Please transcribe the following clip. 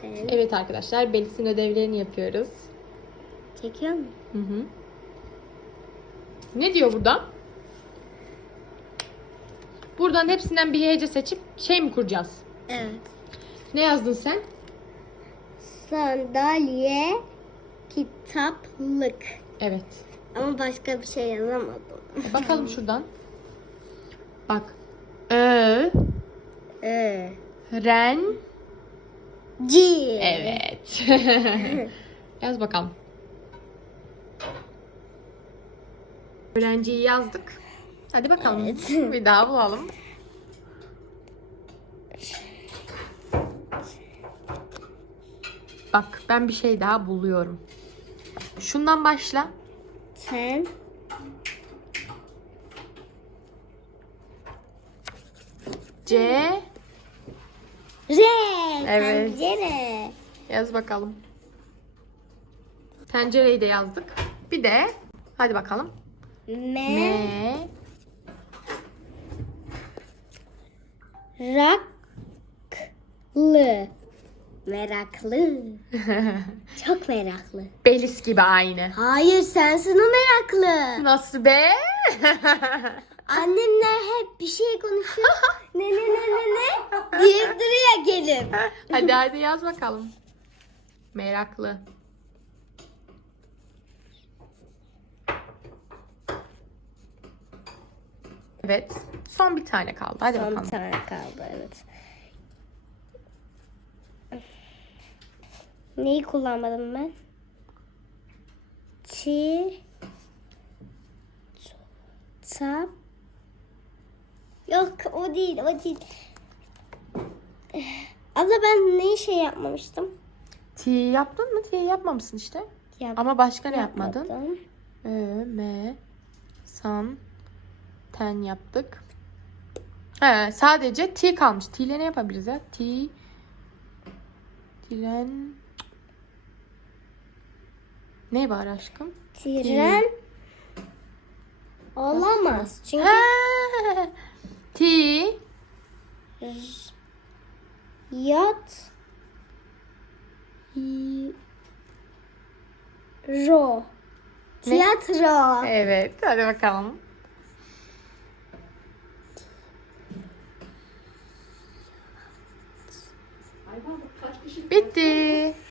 Ten. Evet arkadaşlar Belis'in ödevlerini yapıyoruz. Çekiyor mu? Hı hı. Ne diyor burada? Buradan hepsinden bir hece seçip şey mi kuracağız? Evet. Ne yazdın sen? Sandalye, kitaplık. Evet. Ama başka bir şey yazamadım. Bakalım şuradan. Bak. Ö, Ee, ren, C. evet. Yaz bakalım. Öğrenciyi yazdık. Hadi bakalım. Evet. Bir daha bulalım. Bak ben bir şey daha buluyorum. Şundan başla. Ten. C. Evet. Pencere. Yaz bakalım. Tencereyi de yazdık. Bir de hadi bakalım. M. M. Raklı. Meraklı. Çok meraklı. Belis gibi aynı. Hayır sensin o meraklı. Nasıl be? Annemler hep bir şey konuşuyor. ne ne ne ne ne diye gelip. hadi hadi yaz bakalım. Meraklı. Evet. Son bir tane kaldı. Hadi Son bakalım. bir tane kaldı evet. Neyi kullanmadım ben? Çi Tap Yok o değil o değil. Abla ben neyi şey yapmamıştım? T yaptın mı? T yapmamışsın işte. Yap- Ama başka ne yapmadın? Ö, M, san, ten yaptık. He, sadece T kalmış. T ile ne yapabiliriz ya? T, tren, ne var aşkım? Tren olamaz. Çünkü T, yat ro tiyatro. evet. Hadi bakalım.